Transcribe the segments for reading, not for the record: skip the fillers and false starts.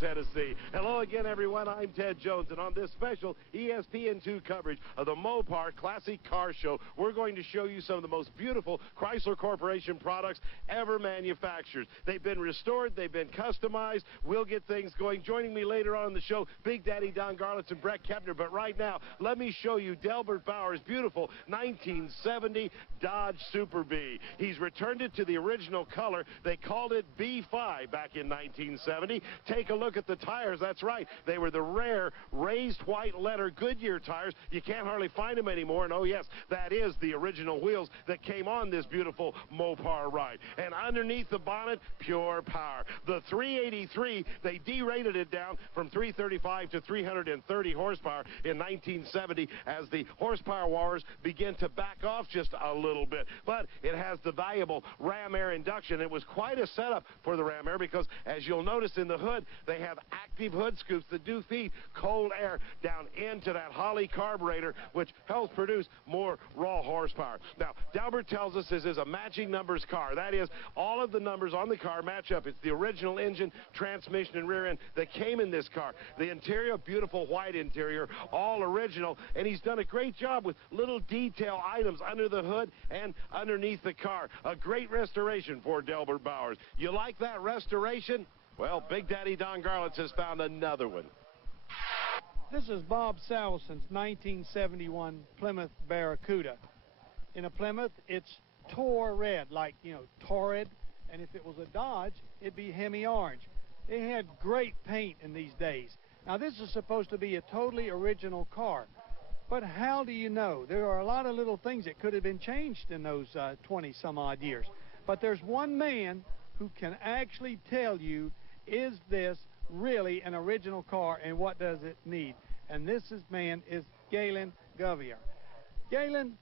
Tennessee. Hello again, everyone. I'm Ted Jones, and on this special ESPN2 coverage of the Mopar Classic Car Show, we're going to show you some of the most beautiful Chrysler Corporation products ever manufactured. They've been restored, they've been customized. We'll get things going. Joining me later on in the show, Big Daddy Don Garlitz and Brett Kepner. But right now, let me show you Delbert Bauer's beautiful 1970 Dodge Super Bee. He's returned it to the original color. They called it B5 back in 1970. Take a look at the tires. That's right. They were the rare raised white letter Goodyear tires. You can't hardly find them anymore. And oh yes, that is the original wheels that came on this beautiful Mopar ride. And underneath the bonnet, pure power. The 383, they derated it down from 335 to 330 horsepower in 1970 as the horsepower wars begin to back off just a little bit. But it has the valuable ram air induction. It was quite a setup for the ram air because, as you'll notice in the hood, they have active hood scoops that do feed cold air down into that Holley carburetor, which helps produce more raw horsepower. Now, Delbert tells us this is a matching numbers car. That is, all of the numbers on the car match up. It's the original engine, transmission, and rear end that came in this car. The interior, beautiful white interior, all original, and he's done a great job with little detail items under the hood and underneath the car. A great restoration for Delbert Bauer. You like that restoration? Well, Big Daddy Don Garlitz has found another one. This is Bob Salson's 1971 Plymouth Barracuda. In a Plymouth, it's tor red, like, torrid, and if it was a Dodge, it'd be hemi-orange. They had great paint in these days. Now, this is supposed to be a totally original car, but how do you know? There are a lot of little things that could have been changed in those 20-some-odd years. But there's one man who can actually tell you, is this really an original car and what does it need? And this man is Galen Govier. Galen,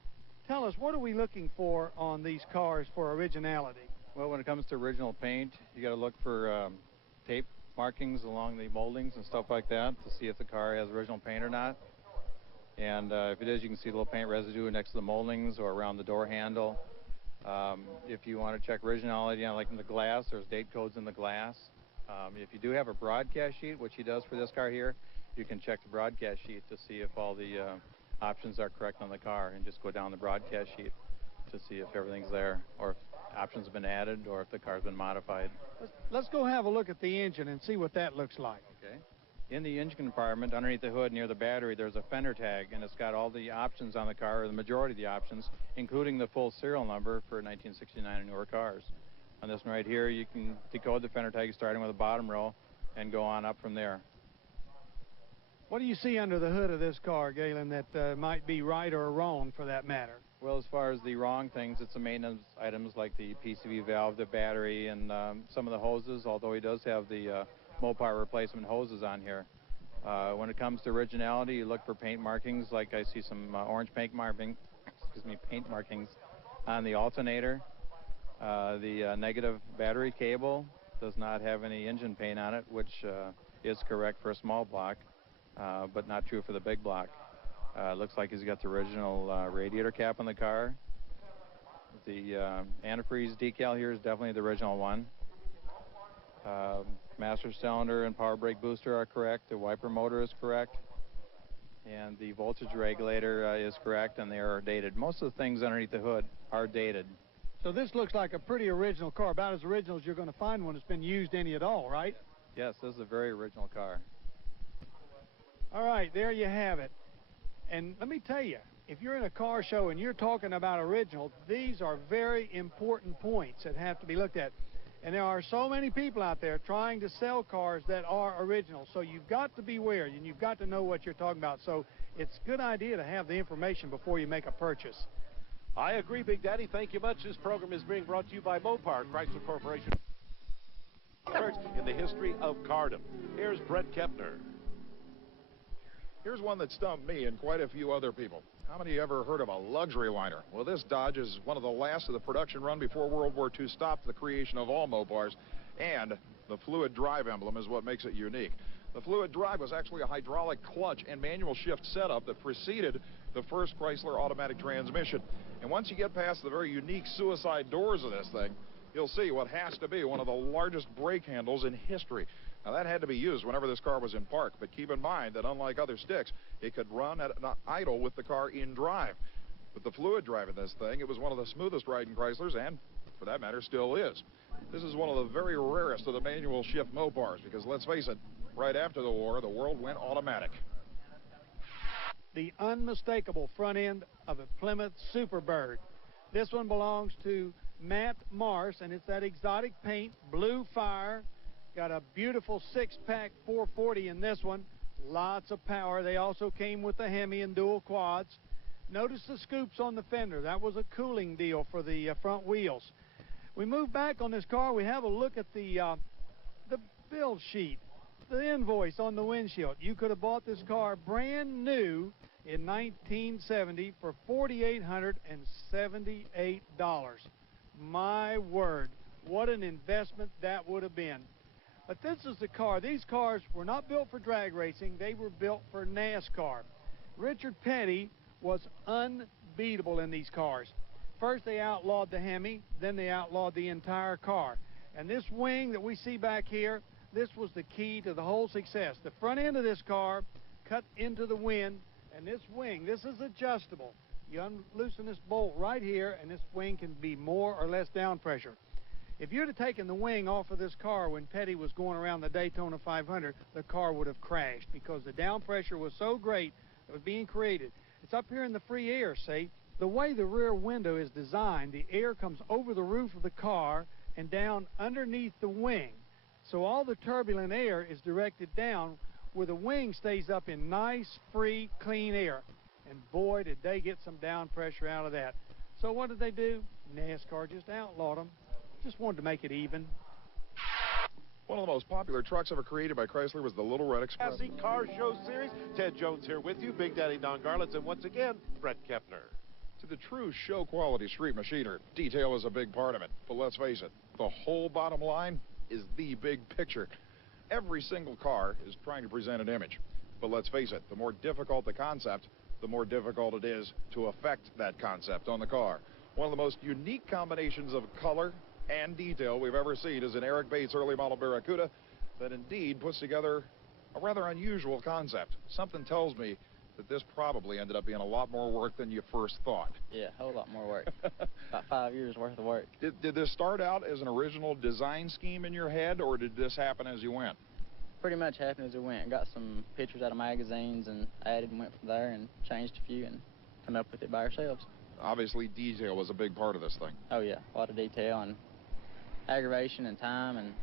tell us, what are we looking for on these cars for originality? Well, when it comes to original paint, you got to look for tape markings along the moldings and stuff like that to see if the car has original paint or not. And if it is, you can see a little paint residue next to the moldings or around the door handle. If you want to check originality, like in the glass, there's date codes in the glass. If you do have a broadcast sheet, which he does for this car here, you can check the broadcast sheet to see if all the options are correct on the car, and just go down the broadcast sheet to see if everything's there, or if options have been added, or if the car's been modified. Let's go have a look at the engine and see what that looks like. Okay. In the engine compartment, underneath the hood near the battery, there's a fender tag, and it's got all the options on the car, or the majority of the options, including the full serial number for 1969 and newer cars. On this one right here, you can decode the fender tag starting with the bottom row and go on up from there. What do you see under the hood of this car, Galen, that might be right or wrong for that matter? Well, as far as the wrong things, it's the maintenance items like the PCV valve, the battery, and some of the hoses, although he does have the Mopar replacement hoses on here. When it comes to originality, you look for paint markings, like I see some orange paint markings on the alternator. The negative battery cable does not have any engine paint on it, which is correct for a small block, but not true for the big block. Looks like he's got the original radiator cap on the car. The antifreeze decal here is definitely the original one. Master cylinder and power brake booster are correct. The wiper motor is correct. And the voltage regulator is correct, and they are dated. Most of the things underneath the hood are dated. So this looks like a pretty original car, about as original as you're going to find one that's been used any at all, right? Yes, this is a very original car. All right, there you have it. And let me tell you, if you're in a car show and you're talking about original, these are very important points that have to be looked at. And there are so many people out there trying to sell cars that are original. So you've got to beware, and you've got to know what you're talking about. So it's a good idea to have the information before you make a purchase. I agree, Big Daddy. Thank you much. This program is being brought to you by Mopar, Chrysler Corporation. In the history of cardom. Here's Brett Kepner. Here's one that stumped me and quite a few other people. How many ever heard of a luxury liner? Well, this Dodge is one of the last of the production run before World War II stopped the creation of all Mopars, and the fluid drive emblem is what makes it unique. The fluid drive was actually a hydraulic clutch and manual shift setup that preceded the first Chrysler automatic transmission. And once you get past the very unique suicide doors of this thing, you'll see what has to be one of the largest brake handles in history. Now, that had to be used whenever this car was in park, but keep in mind that unlike other sticks, it could run at an idle with the car in drive. With the fluid drive in this thing, it was one of the smoothest riding Chryslers, and for that matter, still is. This is one of the very rarest of the manual shift Mopars, because let's face it, right after the war, the world went automatic. The unmistakable front end of a Plymouth Superbird. This one belongs to Matt Mars, and it's that exotic paint, blue fire. Got a beautiful six-pack 440 in this one. Lots of power. They also came with the Hemi and dual quads. Notice the scoops on the fender. That was a cooling deal for the front wheels. We move back on this car. We have a look at the build sheet, the invoice on the windshield. You could have bought this car brand new in 1970 for $4,878. My word, what an investment that would have been. But this is the car. These cars were not built for drag racing. They were built for NASCAR. Richard Petty was unbeatable in these cars. First, they outlawed the Hemi, then they outlawed the entire car. And this wing that we see back here, this was the key to the whole success. The front end of this car cut into the wind, and this wing, this is adjustable. You loosen this bolt right here, and this wing can be more or less down pressure. If you'd have taken the wing off of this car when Petty was going around the Daytona 500, the car would have crashed because the down pressure was so great that was being created. It's up here in the free air, see? The way the rear window is designed, the air comes over the roof of the car and down underneath the wing. So all the turbulent air is directed down where the wing stays up in nice, free, clean air. And boy, did they get some down pressure out of that. So what did they do? NASCAR just outlawed them. Just wanted to make it even. One of the most popular trucks ever created by Chrysler was the Little Red Express. Classic Car Show Series. Ted Jones here with you, Big Daddy Don Garlitz, and once again, Brett Kepner. To the true show quality street machinery, detail is a big part of it. But let's face it, the whole bottom line is the big picture. Every single car is trying to present an image. But let's face it, the more difficult the concept, the more difficult it is to affect that concept on the car. One of the most unique combinations of color and detail we've ever seen is an Eric Bates early model Barracuda that indeed puts together a rather unusual concept. Something tells me that this probably ended up being a lot more work than you first thought. Yeah, a whole lot more work. About 5 years worth of work. Did this start out as an original design scheme in your head, or did this happen as you went? Pretty much happened as we went. Got some pictures out of magazines and added and went from there and changed a few and come up with it by ourselves. Obviously, detail was a big part of this thing. Oh yeah, a lot of detail and aggravation and time and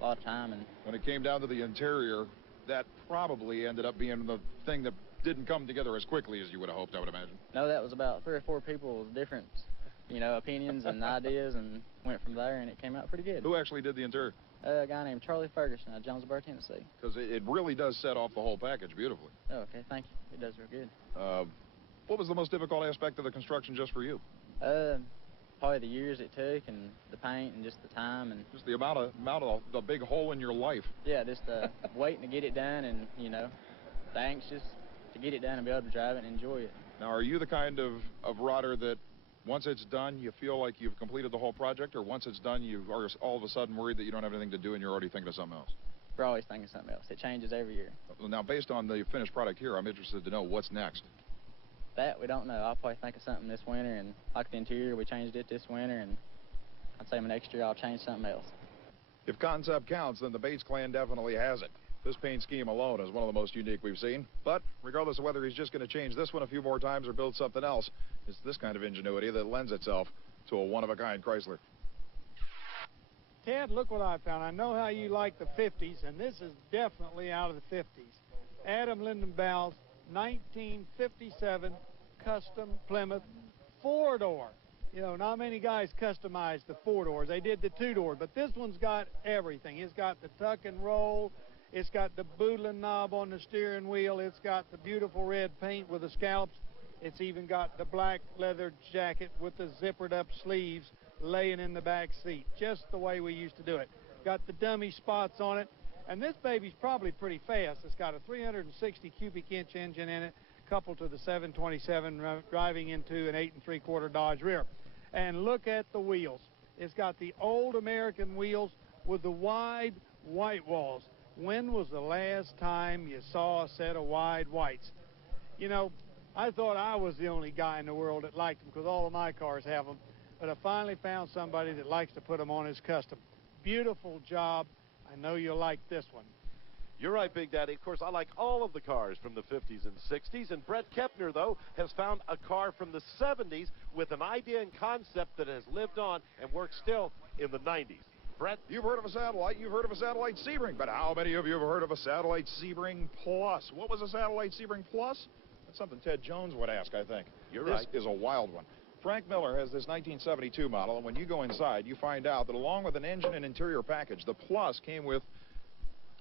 a lot of time. And when it came down to the interior, that probably ended up being the thing that didn't come together as quickly as you would have hoped, I would imagine. No, that was about 3 or 4 people's different, opinions and ideas, and went from there, and it came out pretty good. Who actually did the interior? A guy named Charlie Ferguson out of Jonesboro, Tennessee. Because it really does set off the whole package beautifully. Oh, okay, thank you. It does real good. What was the most difficult aspect of the construction just for you? Probably the years it took and the paint and just the time and just the amount of the big hole in your life. Yeah, just waiting to get it done and the anxious to get it done and be able to drive it and enjoy it. Now, are you the kind of rider that once it's done you feel like you've completed the whole project, or once it's done you are all of a sudden worried that you don't have anything to do and you're already thinking of something else? We're always thinking of something else. It changes every year. Now, based on the finished product here, I'm interested to know what's next. That we don't know. I'll probably think of something this winter, and like the interior, we changed it this winter, and I'd say next year I'll change something else. If concept counts, then the Bates clan definitely has it. This paint scheme alone is one of the most unique we've seen. But regardless of whether he's just going to change this one a few more times or build something else, it's this kind of ingenuity that lends itself to a one-of-a-kind Chrysler. Ted, look what I found. I know how you like the 50s, and this is definitely out of the 50s. Adam Lindenbaugh's 1957 custom Plymouth 4-door. Not many guys customized the 4-doors. They did the 2-door, but this one's got everything. It's got the tuck and roll. It's got the boodling knob on the steering wheel. It's got the beautiful red paint with the scallops. It's even got the black leather jacket with the zippered up sleeves laying in the back seat, just the way we used to do it. Got the dummy spots on it. And this baby's probably pretty fast. It's got a 360 cubic inch engine in it, coupled to the 727 driving into an 8 3/4 Dodge rear. And look at the wheels. It's got the old American wheels with the wide white walls. when was the last time you saw a set of wide whites? You know, I thought I was the only guy in the world that liked them because all of my cars have them, but I finally found somebody that likes to put them on his custom. Beautiful job. I know you'll like this one. You're right, Big Daddy. Of course, I like all of the cars from the 50s and 60s, and Brett Kepner, though, has found a car from the 70s with an idea and concept that has lived on and works still in the 90s. Brett? You've heard of a satellite, you've heard of a satellite Sebring, but how many of you have heard of a satellite Sebring Plus? What was a satellite Sebring Plus? That's something Ted Jones would ask, I think. You're right. This is a wild one. Frank Miller has this 1972 model, and when you go inside, you find out that along with an engine and interior package, the Plus came with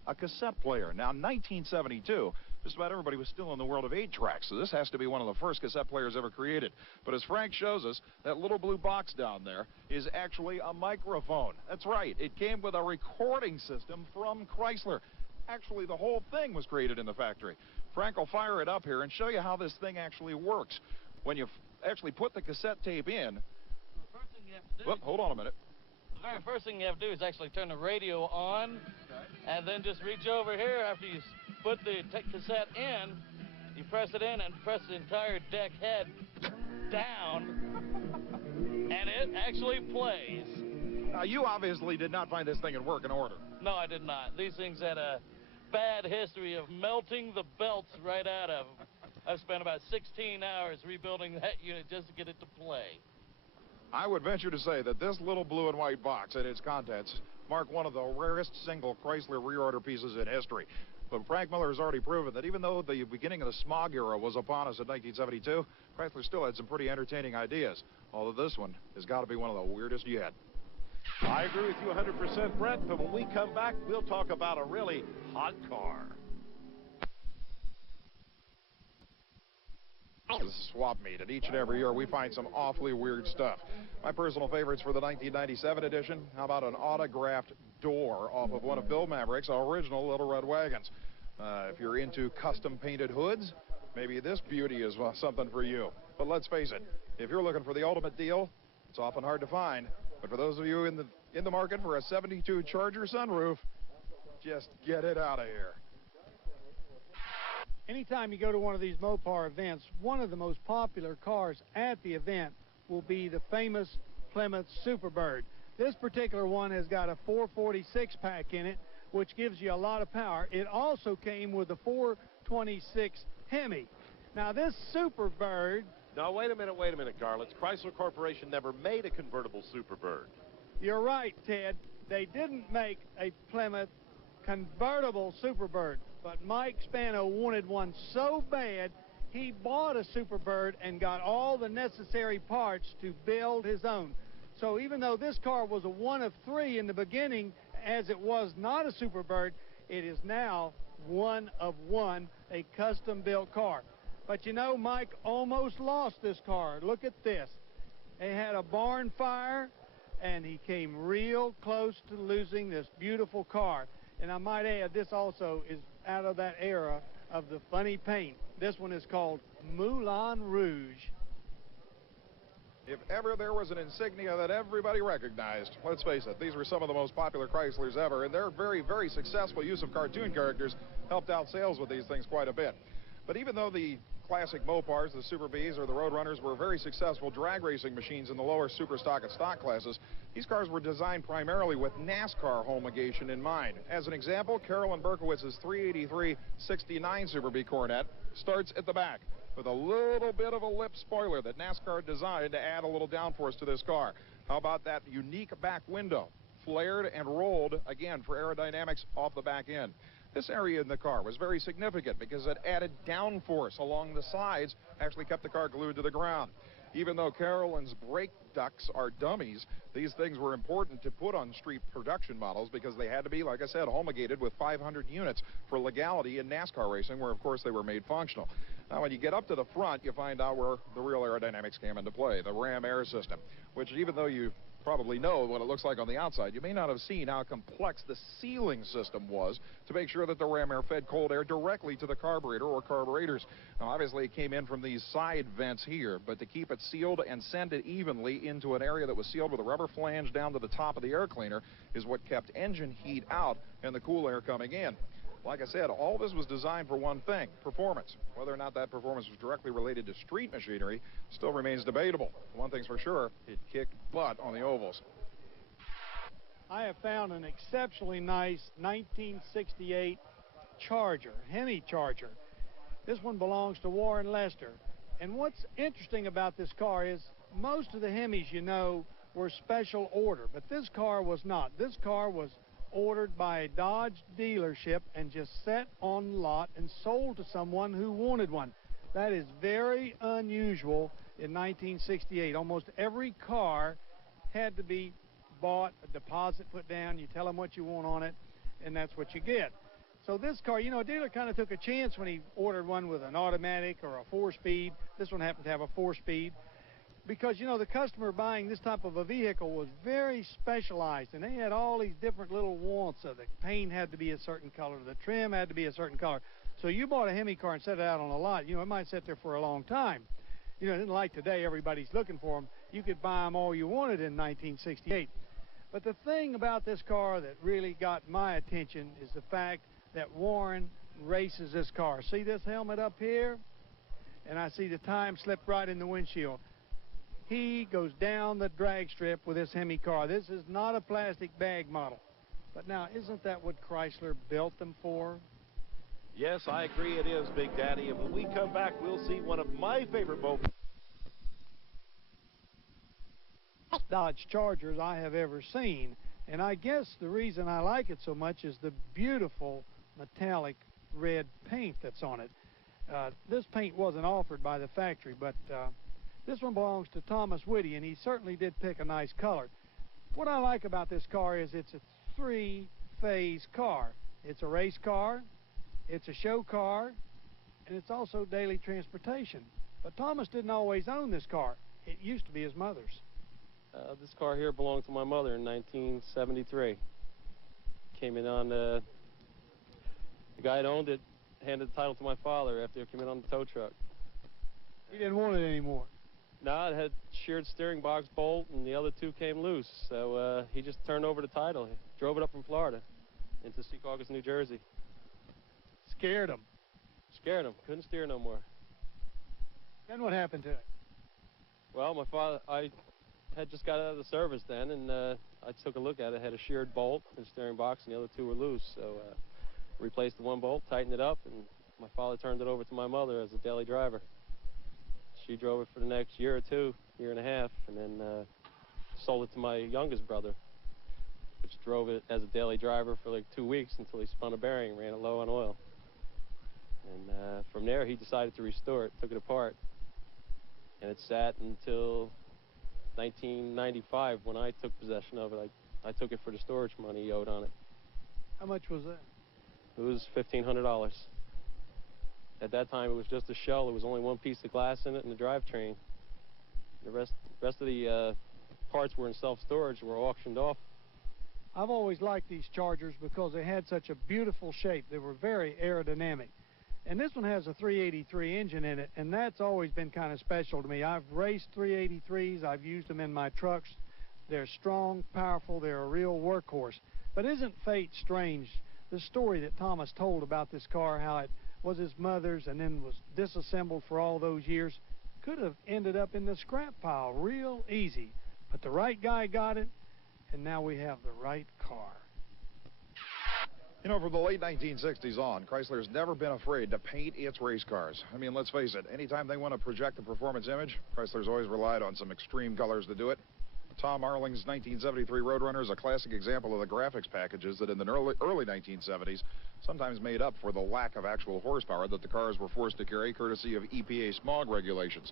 a cassette player. Now, 1972, just about everybody was still in the world of 8-tracks, so this has to be one of the first cassette players ever created. But as Frank shows us, that little blue box down there is actually a microphone. That's right. It came with a recording system from Chrysler. Actually, the whole thing was created in the factory. Frank will fire it up here and show you how this thing actually works. When you actually put the cassette tape in... The first thing you have to do... Hold on a minute. The very first thing you have to do is actually turn the radio on, and then just reach over here after you put the cassette in, you press it in and press the entire deck head down, and it actually plays. Now, you obviously did not find this thing in working order. No, I did not. These things had a bad history of melting the belts right out of them. I've spent about 16 hours rebuilding that unit just to get it to play. I would venture to say that this little blue and white box and its contents mark one of the rarest single Chrysler reorder pieces in history. But Frank Miller has already proven that even though the beginning of the smog era was upon us in 1972, Chrysler still had some pretty entertaining ideas. Although this one has got to be one of the weirdest yet. I agree with you 100%, Brett, but when we come back, we'll talk about a really hot car. This is swap meet, and each and every year we find some awfully weird stuff. My personal favorites for the 1997 edition, how about an autographed door off of one of Bill Maverick's original Little Red Wagons? If you're into custom painted hoods, maybe this beauty is something for you. But let's face it, if you're looking for the ultimate deal, it's often hard to find. But for those of you in the market for a 72 Charger sunroof, just get it out of here. Anytime you go to one of these Mopar events, one of the most popular cars at the event will be the famous Plymouth Superbird. This particular one has got a 446 pack in it, which gives you a lot of power. It also came with a 426 Hemi. Now this Superbird... Now, wait a minute, Garlitz. Chrysler Corporation never made a convertible Superbird. You're right, Ted. They didn't make a Plymouth convertible Superbird. But Mike Spano wanted one so bad, he bought a Superbird and got all the necessary parts to build his own. So even though this car was a one of three in the beginning, as it was not a Superbird, it is now one of one, a custom-built car. But you know, Mike almost lost this car. Look at this. It had a barn fire, and he came real close to losing this beautiful car. And I might add, this also is out of that era of the funny paint. This one is called Moulin Rouge. If ever there was an insignia that everybody recognized, let's face it, these were some of the most popular Chryslers ever, and their very, very successful use of cartoon characters helped out sales with these things quite a bit. But even though the classic Mopars, the Super Bs, or the Roadrunners were very successful drag racing machines in the lower super stock and stock classes, these cars were designed primarily with NASCAR homologation in mind. As an example, Carolyn Berkowitz's 383-69 Super B Coronet starts at the back with a little bit of a lip spoiler that NASCAR designed to add a little downforce to this car. How about that unique back window, flared and rolled, again, for aerodynamics off the back end. This area in the car was very significant because it added downforce along the sides, actually kept the car glued to the ground. Even though Carolyn's brake ducts are dummies, these things were important to put on street production models because they had to be, like I said, homologated with 500 units for legality in NASCAR racing, where, of course, they were made functional. Now, when you get up to the front, you find out where the real aerodynamics came into play, the Ram air system, which even though you probably know what it looks like on the outside. You may not have seen how complex the sealing system was to make sure that the ram air fed cold air directly to the carburetor or carburetors. Now, obviously, it came in from these side vents here, but to keep it sealed and send it evenly into an area that was sealed with a rubber flange down to the top of the air cleaner is what kept engine heat out and the cool air coming in. Like I said, all this was designed for one thing, performance. Whether or not that performance was directly related to street machinery still remains debatable. One thing's for sure, it kicked butt on the ovals. I have found an exceptionally nice 1968 Charger, Hemi Charger. This one belongs to Warren Lester. And what's interesting about this car is most of the Hemis, you know, were special order, but this car was not. This car was ordered by a Dodge dealership and just set on the lot and sold to someone who wanted one. That is very unusual in 1968. Almost every car had to be bought, a deposit put down, you tell them what you want on it, and that's what you get. So this car, you know, a dealer kind of took a chance when he ordered one with an automatic or a 4-speed. This one happened to have a 4-speed. Because, you know, the customer buying this type of a vehicle was very specialized, and they had all these different little wants of the paint had to be a certain color, the trim had to be a certain color. So you bought a Hemi car and set it out on a lot, you know, it might sit there for a long time. You know, it isn't like today everybody's looking for them. You could buy them all you wanted in 1968. But the thing about this car that really got my attention is the fact that Warren races this car. See this helmet up here? And I see the time slip right in the windshield. He goes down the drag strip with this Hemi car. This is not a plastic bag model. But now, isn't that what Chrysler built them for? Yes, I agree it is, Big Daddy. And when we come back, we'll see one of my favorite Mopar Dodge Chargers I have ever seen. And I guess the reason I like it so much is the beautiful metallic red paint that's on it. This paint wasn't offered by the factory, but this one belongs to Thomas Whitty, and he certainly did pick a nice color. What I like about this car is it's a 3-phase car. It's a race car, it's a show car, and it's also daily transportation. But Thomas didn't always own this car. It used to be his mother's. This car here belonged to my mother in 1973. Came in on the guy that owned it handed the title to my father after it came in on the tow truck. He didn't want it anymore. No, it had sheared steering box bolt, and the other two came loose. So he just turned over the title. He drove it up from Florida into Secaucus, New Jersey. Scared him. Scared him. Couldn't steer no more. Then what happened to it? Well, my father, I had just got out of the service then, and I took a look at it. It had a sheared bolt in the steering box, and the other two were loose. So replaced the one bolt, tightened it up, and my father turned it over to my mother as a daily driver. She drove it for the next year or two, year and a half, and then sold it to my youngest brother, which drove it as a daily driver for like 2 weeks until he spun a bearing, ran it low on oil. And from there, he decided to restore it, took it apart, and it sat until 1995 when I took possession of it. I took it for the storage money he owed on it. How much was that? It was $1,500. At that time, it was just a shell. There was only one piece of glass in it and the drivetrain. The rest of the parts were in self-storage and were auctioned off. I've always liked these Chargers because they had such a beautiful shape. They were very aerodynamic. And this one has a 383 engine in it, and that's always been kind of special to me. I've raced 383s. I've used them in my trucks. They're strong, powerful. They're a real workhorse. But isn't fate strange? The story that Thomas told about this car, how it was his mother's and then was disassembled for all those years, could have ended up in the scrap pile real easy. But the right guy got it, and now we have the right car. You know, from the late 1960s on, Chrysler's never been afraid to paint its race cars. I mean, let's face it, anytime they want to project a performance image, Chrysler's always relied on some extreme colors to do it. Tom Arling's 1973 Roadrunner is a classic example of the graphics packages that in the early 1970s sometimes made up for the lack of actual horsepower that the cars were forced to carry courtesy of EPA smog regulations.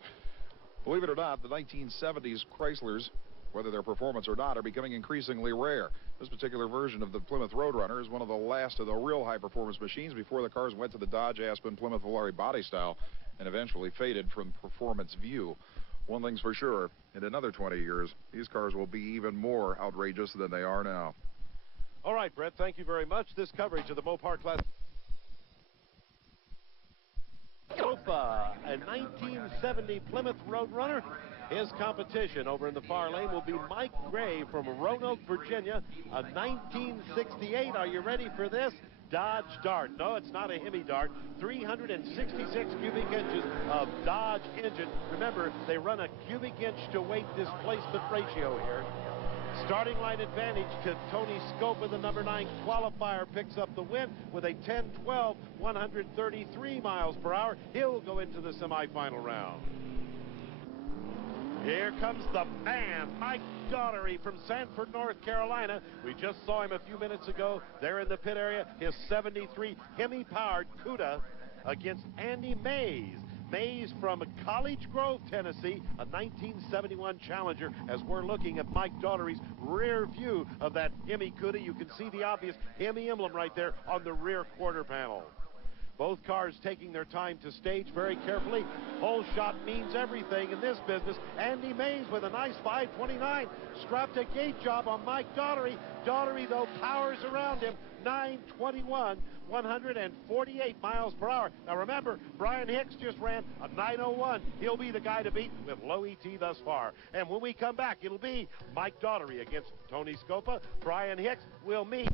Believe it or not, the 1970s Chryslers, whether their performance or not, are becoming increasingly rare. This particular version of the Plymouth Roadrunner is one of the last of the real high-performance machines before the cars went to the Dodge Aspen Plymouth Valari body style and eventually faded from performance view. One thing's for sure, in another 20 years, these cars will be even more outrageous than they are now. All right, Brett, thank you very much. This coverage of the Mopar Classic. Sofa, a 1970 Plymouth Roadrunner. His competition over in the far lane will be Mike Gray from Roanoke, Virginia, a 1968. Are you ready for this? Dodge Dart. No, it's not a Hemi Dart. 366 cubic inches of Dodge engine. Remember, they run a cubic inch to weight displacement ratio here. Starting line advantage to Tony Scopa, the number 9 qualifier, picks up the win with a 10-12, 133 miles per hour. He'll go into the semifinal round. Here comes the man, Mike Daugherty from Sanford, North Carolina. We just saw him a few minutes ago there in the pit area. His 73 Hemi-powered Cuda against Andy Mays. Mays from College Grove, Tennessee, a 1971 Challenger. As we're looking at Mike Daugherty's rear view of that Hemi Cuda, you can see the obvious Hemi emblem right there on the rear quarter panel. Both cars taking their time to stage very carefully. Whole shot means everything in this business. Andy Mays with a nice 529. Strapped a gate job on Mike Daugherty. Daugherty, though, powers around him. 921, 148 miles per hour. Now remember, Brian Hicks just ran a 901. He'll be the guy to beat with low ET thus far. And when we come back, it'll be Mike Daugherty against Tony Scopa. Brian Hicks will meet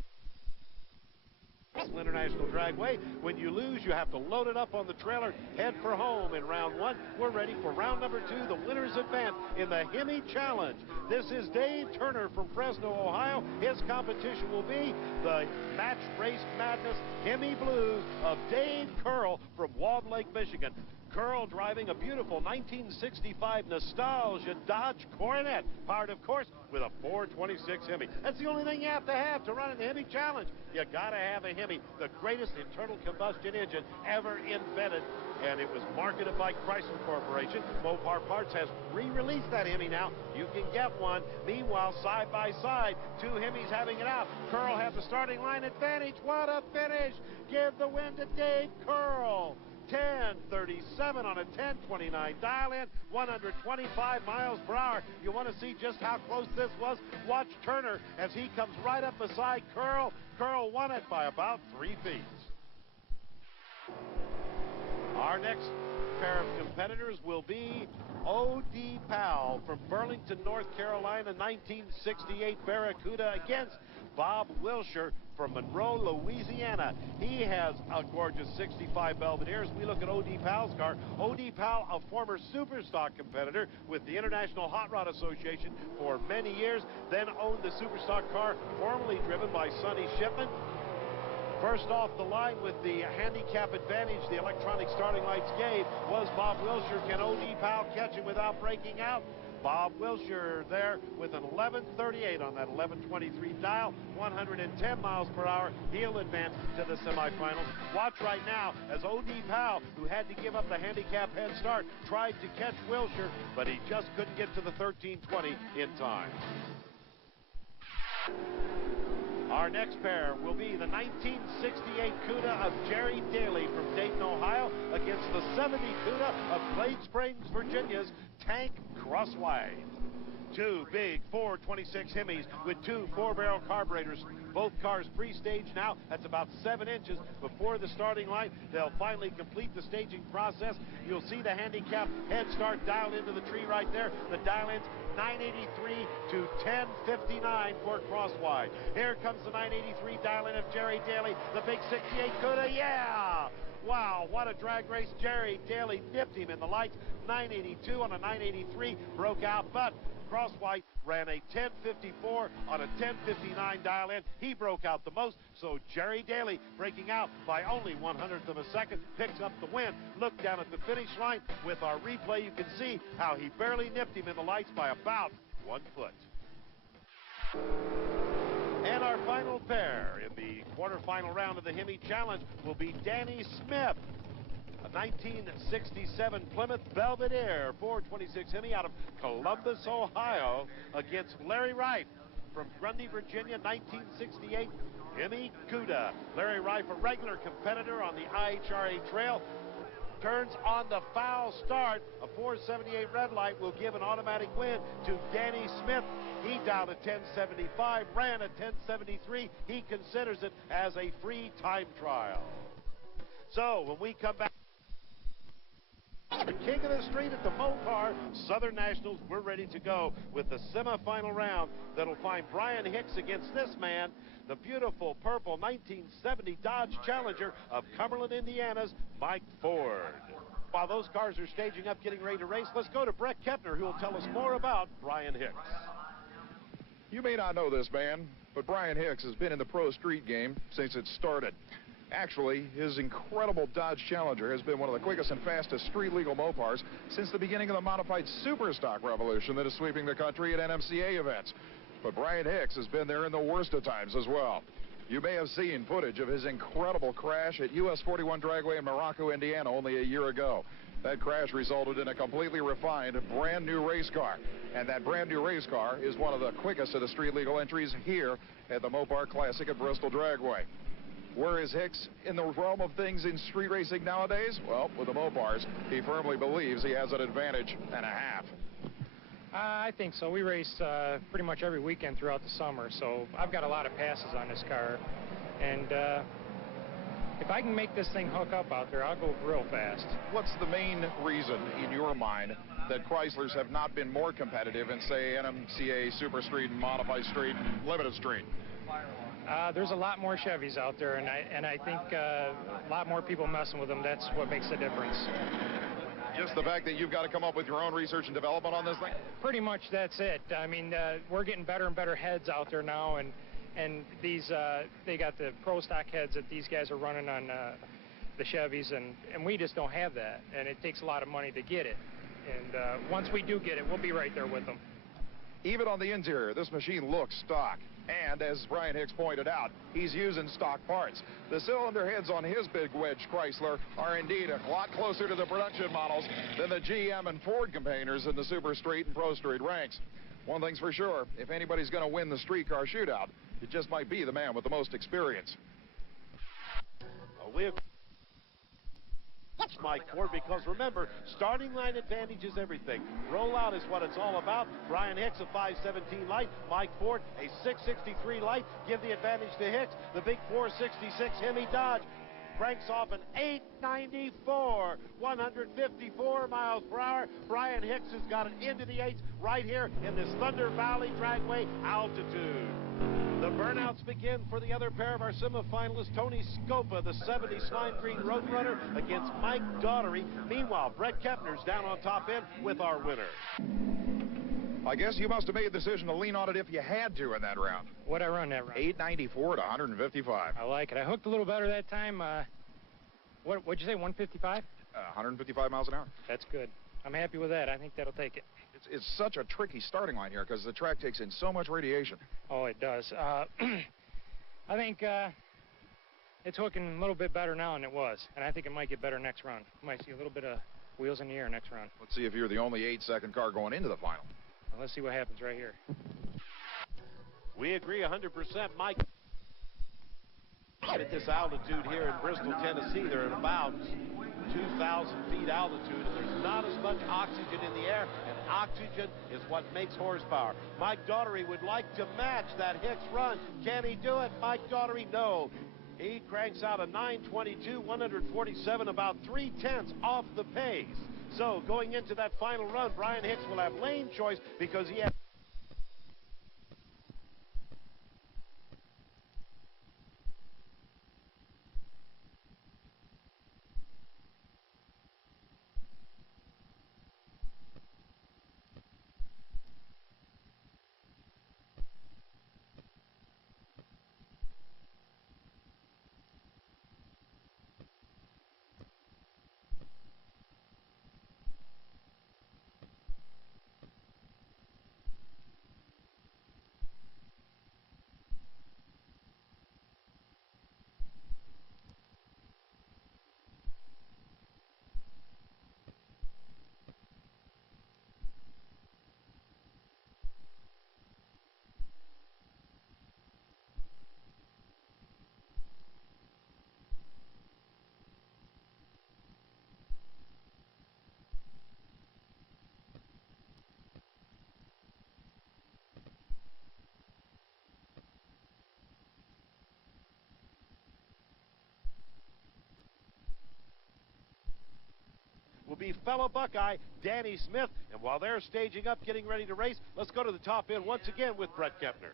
International Dragway. When you lose, you have to load it up on the trailer, head for home in round 1. We're ready for round number 2, the winners advance in the Hemi Challenge. This is Dave Turner from Fresno, Ohio. His competition will be the Match Race Madness Hemi Blues of Dave Curl from Walled Lake, Michigan. Curl driving a beautiful 1965 Nostalgia Dodge Coronet, powered, of course, with a 426 Hemi. That's the only thing you have to run in the Hemi Challenge. You gotta have a Hemi, the greatest internal combustion engine ever invented. And it was marketed by Chrysler Corporation. Mopar Parts has re-released that Hemi now. You can get one. Meanwhile, side by side, 2 Hemis having it out. Curl has the starting line advantage. What a finish! Give the win to Dave Curl. 10:37 on a 10:29 dial-in, 125 miles per hour. You want to see just how close this was? Watch Turner as he comes right up beside Curl. Curl won it by about 3 feet. Our next pair of competitors will be O.D. Powell from Burlington, North Carolina, 1968 Barracuda against Bob Wilshire from Monroe, Louisiana. He has a gorgeous 65 Belvedere. As we look at O.D. Powell's car, O.D. Powell, a former Superstock competitor with the International Hot Rod Association for many years, then owned the Superstock car formerly driven by Sonny Shipman. First off the line with the handicap advantage the electronic starting lights gave was Bob Wilshire. Can O.D. Powell catch him without breaking out? Bob Wilshire there with an 1138 on that 1123 dial, 110 miles per hour. He'll advance to the semifinals. Watch right now as O.D. Powell, who had to give up the handicap head start, tried to catch Wilshire, but he just couldn't get to the 1320 in time. Our next pair will be the 1968 Cuda of Jerry Daly from Dayton, Ohio, against the 70 Cuda of Glade Springs, Virginia's Tank Crossway. 2 big 426 Hemis with 2 4-barrel carburetors. Both cars pre-staged now. That's about 7 inches before the starting line. They'll finally complete the staging process. You'll see the handicap head start dialed into the tree right there. The dial-ins 983 to 1059 for Crosswide. Here comes the 983 dial-in of Jerry Daly, the big 68 Cuda. Yeah! Wow, what a drag race. Jerry Daly nipped him in the lights. 982 on a 983, broke out, but Crosswhite ran a 1054 on a 1059 dial-in. He broke out the most, so Jerry Daly, breaking out by only 1/100th of a second, picks up the win. Look down at the finish line. With our replay, you can see how he barely nipped him in the lights by about 1 foot. And our final pair in the quarterfinal round of the Hemi Challenge will be Danny Smith, a 1967 Plymouth Belvedere 426 Hemi out of Columbus, Ohio, against Larry Wright from Grundy, Virginia, 1968 Hemi Cuda. Larry Wright, a regular competitor on the IHRA trail. turns on the foul start. A 478 red light will give an automatic win to Danny Smith. He down at 1075, ran at 1073. He considers it as a free time trial. So when we come back, the king of the street at the Mopar Southern Nationals, we're ready to go with the semifinal round that'll find Brian Hicks against this man, the beautiful purple 1970 Dodge Challenger of Cumberland, Indiana's Mike Ford. While those cars are staging up, getting ready to race, let's go to Brett Kepner, who will tell us more about Brian Hicks. You may not know this, man, but Brian Hicks has been in the pro street game since it started. Actually, his incredible Dodge Challenger has been one of the quickest and fastest street-legal Mopars since the beginning of the modified superstock revolution that is sweeping the country at NMCA events. But Brian Hicks has been there in the worst of times as well. You may have seen footage of his incredible crash at US 41 Dragway in Morocco, Indiana, only a year ago. That crash resulted in a completely refined, brand-new race car. And that brand-new race car is one of the quickest of the street-legal entries here at the Mopar Classic at Bristol Dragway. Where is Hicks in the realm of things in street racing nowadays? Well, with the Mopars, he firmly believes he has an advantage and a half. I think so. We race pretty much every weekend throughout the summer, so I've got a lot of passes on this car. And if I can make this thing hook up out there, I'll go real fast. What's the main reason in your mind that Chryslers have not been more competitive in, say, NMCA Super Street and Modified Street and Limited Street? There's a lot more Chevys out there, and I think a lot more people messing with them. That's what makes the difference. Just the fact that you've got to come up with your own research and development on this thing? Pretty much that's it. I mean, we're getting better and better heads out there now, and these they got the pro stock heads that these guys are running on the Chevys, and we just don't have that, and it takes a lot of money to get it. And once we do get it, we'll be right there with them. Even on the interior, this machine looks stock. And as Brian Hicks pointed out, he's using stock parts. The cylinder heads on his big wedge Chrysler are indeed a lot closer to the production models than the GM and Ford campaigners in the Super Street and Pro Street ranks. One thing's for sure, if anybody's going to win the street car shootout, it just might be the man with the most experience. That's Mike Ford, because remember, starting line advantage is everything. Rollout is what it's all about. Brian Hicks, a 517 light. Mike Ford, a 663 light. Give the advantage to Hicks. The big 466 Hemi Dodge cranks off an 894, 154 miles per hour. Brian Hicks has got it into the eights right here in this Thunder Valley Dragway altitude. The burnouts begin for the other pair of our semifinalists, Tony Scopa, the 70 Slime Green Roadrunner, against Mike Daughtery. Meanwhile, Brett Kepner's down on top end with our winner. I guess you must have made the decision to lean on it if you had to in that round. What'd I run that round? 894 to 155. I like it. I hooked a little better that time. What'd you say, 155? 155 miles an hour. That's good. I'm happy with that. I think that'll take it. It's such a tricky starting line here because the track takes in so much radiation. Oh, it does. I think it's hooking a little bit better now than it was, and I think it might get better next round. We might see a little bit of wheels in the air next round. Let's see if you're the only 8-second car going into the final. Well, let's see what happens right here. We agree 100%, Mike. At this altitude here in Bristol, Tennessee, they're at about 2,000 feet altitude, and there's not as much oxygen in the air, and oxygen is what makes horsepower. Mike Daughtery would like to match that Hicks run. Can he do it? Mike Daughtery, no. He cranks out a 922, 147, about 3/10 off the pace. So going into that final run, Brian Hicks will have lane choice because he has will be fellow Buckeye Danny Smith. And while they're staging up, getting ready to race, let's go to the top end once again with Brett Kepner.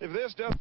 If this does...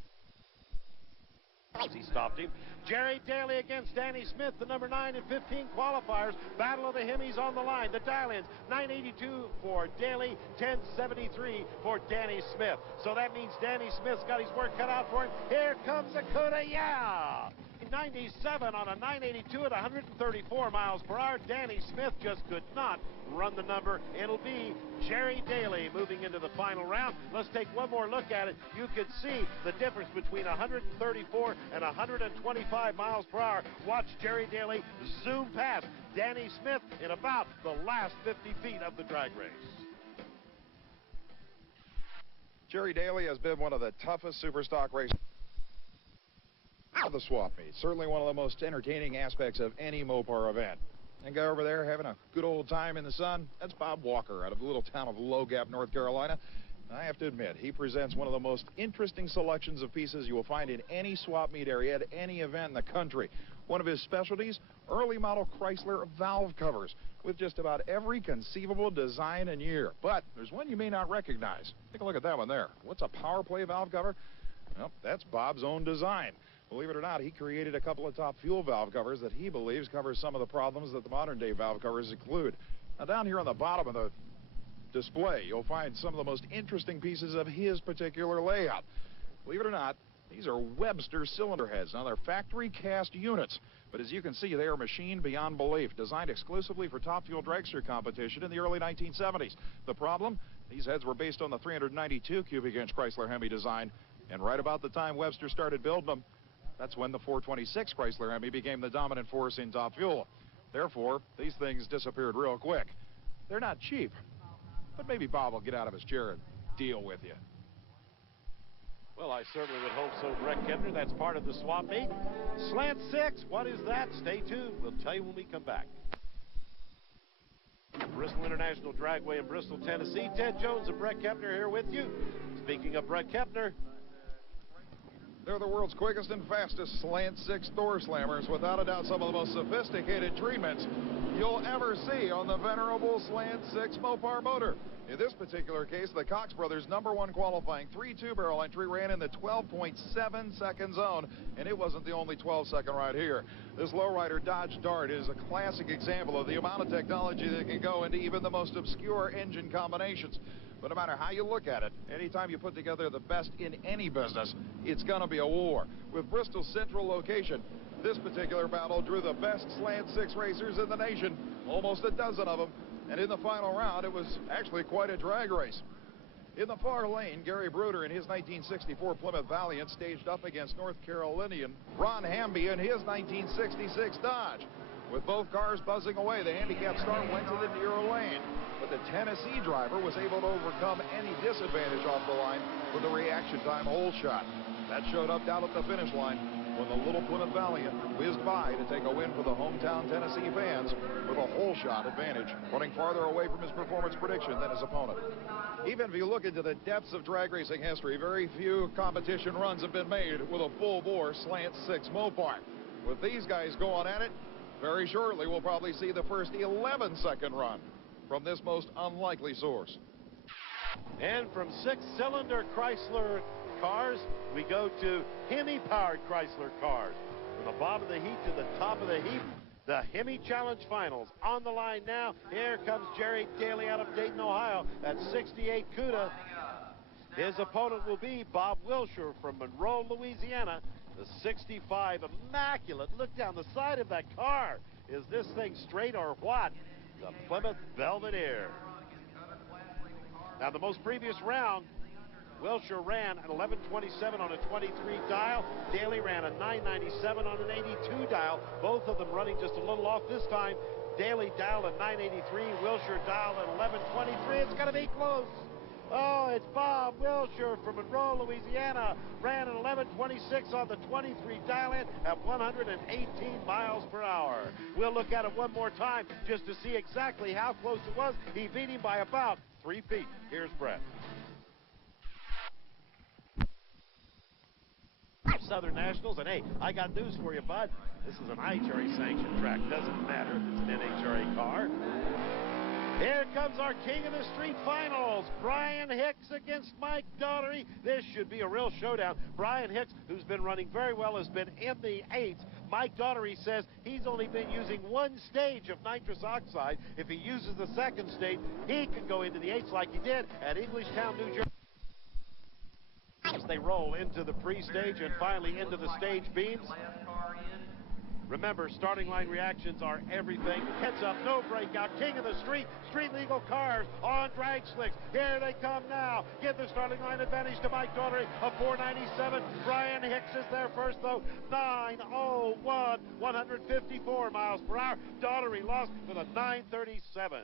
He stopped him. Jerry Daly against Danny Smith, the number 9 and 15 qualifiers. Battle of the Hemis on the line. The dial-ins, 982 for Daly, 1073 for Danny Smith. So that means Danny Smith's got his work cut out for him. Here comes the CUDA, yeah! 97 on a 982 at 134 miles per hour. Danny Smith just could not run the number. It'll be Jerry Daly moving into the final round. Let's take one more look at it. You can see the difference between 134 and 125 miles per hour. Watch Jerry Daly zoom past Danny Smith in about the last 50 feet of the drag race. Jerry Daly has been one of the toughest superstock racers of the swap meet. Certainly one of the most entertaining aspects of any Mopar event. And guy over there having a good old time in the sun, that's Bob Walker out of the little town of Low Gap, North Carolina. I have to admit, he presents one of the most interesting selections of pieces you will find in any swap meet area at any event in the country. One of his specialties, early model Chrysler valve covers with just about every conceivable design and year. But there's one you may not recognize. Take a look at that one there. What's a power play valve cover? Well, that's Bob's own design. Believe it or not, he created a couple of top fuel valve covers that he believes cover some of the problems that the modern day valve covers include. Now down here on the bottom of the display, you'll find some of the most interesting pieces of his particular layout. Believe it or not, these are Webster cylinder heads. Now they're factory cast units, but as you can see, they are machined beyond belief, designed exclusively for top fuel dragster competition in the early 1970s. The problem? These heads were based on the 392 cubic inch Chrysler Hemi design, and right about the time Webster started building them, that's when the 426 Chrysler Hemi became the dominant force in top fuel. Therefore, these things disappeared real quick. They're not cheap, but maybe Bob will get out of his chair and deal with you. Well, I certainly would hope so, Brett Kepner. That's part of the swap meet. Slant 6, what is that? Stay tuned. We'll tell you when we come back. Bristol International Dragway in Bristol, Tennessee. Ted Jones and Brett Kepner here with you. Speaking of Brett Kepner, they're the world's quickest and fastest slant 6 door slammers. Without a doubt, some of the most sophisticated treatments you'll ever see on the venerable slant 6 Mopar motor. In this particular case, the Cox brothers' #1 qualifying 3.2 barrel entry ran in the 12.7 second zone, and it wasn't the only 12-second ride here. This lowrider Dodge Dart is a classic example of the amount of technology that can go into even the most obscure engine combinations. But no matter how you look at it, anytime you put together the best in any business, it's going to be a war. With Bristol's central location, this particular battle drew the best slant 6 racers in the nation, almost a dozen of them. And in the final round, it was actually quite a drag race. In the far lane, Gary Bruder in his 1964 Plymouth Valiant staged up against North Carolinian Ron Hamby in his 1966 Dodge. With both cars buzzing away, the handicap start went to the near lane. But the Tennessee driver was able to overcome any disadvantage off the line with a reaction time hole shot. That showed up down at the finish line when the little Plymouth Valiant whizzed by to take a win for the hometown Tennessee fans with a hole shot advantage, running farther away from his performance prediction than his opponent. Even if you look into the depths of drag racing history, very few competition runs have been made with a full-bore slant 6 Mopar. With these guys going at it, very shortly we'll probably see the first 11-second run from this most unlikely source. And from 6-cylinder Chrysler cars, we go to Hemi-powered Chrysler cars. From the bottom of the heat to the top of the heap, the Hemi Challenge Finals. On the line now, here comes Jerry Daly out of Dayton, Ohio, at 68 CUDA. His opponent will be Bob Wilshire from Monroe, Louisiana. The 65 immaculate. Look down the side of that car. Is this thing straight or what? The Plymouth Belvedere. Now, the most previous round, Wilshire ran an 1127 on a 23 dial. Daly ran a 997 on an 82 dial. Both of them running just a little off this time. Daly dialed a 983. Wilshire dialed an 1123. It's going to be close. Oh, it's Bob Wilshire from Monroe, Louisiana. Ran an 1126 on the 23 dial-in at 118 miles per hour. We'll look at it one more time just to see exactly how close it was. He beat him by about 3 feet. Here's Brett. Southern Nationals, and hey, I got news for you, bud. This is an IHRA sanctioned track. Doesn't matter if it's an NHRA car. Here comes our King of the Street Finals. Brian Hicks against Mike Daugherty. This should be a real showdown. Brian Hicks, who's been running very well, has been in the 8th. Mike Daugherty says he's only been using one stage of nitrous oxide. If he uses the second stage, he can go into the 8s like he did at Englishtown, New Jersey. As they roll into the pre-stage and finally into the stage beams. Remember, starting line reactions are everything. Heads up, no breakout. King of the street legal cars on drag slicks. Here they come now. Give the starting line advantage to Mike Daugherty of 497. Brian Hicks is there first, though. 901, 154 miles per hour. Daugherty lost with a 937.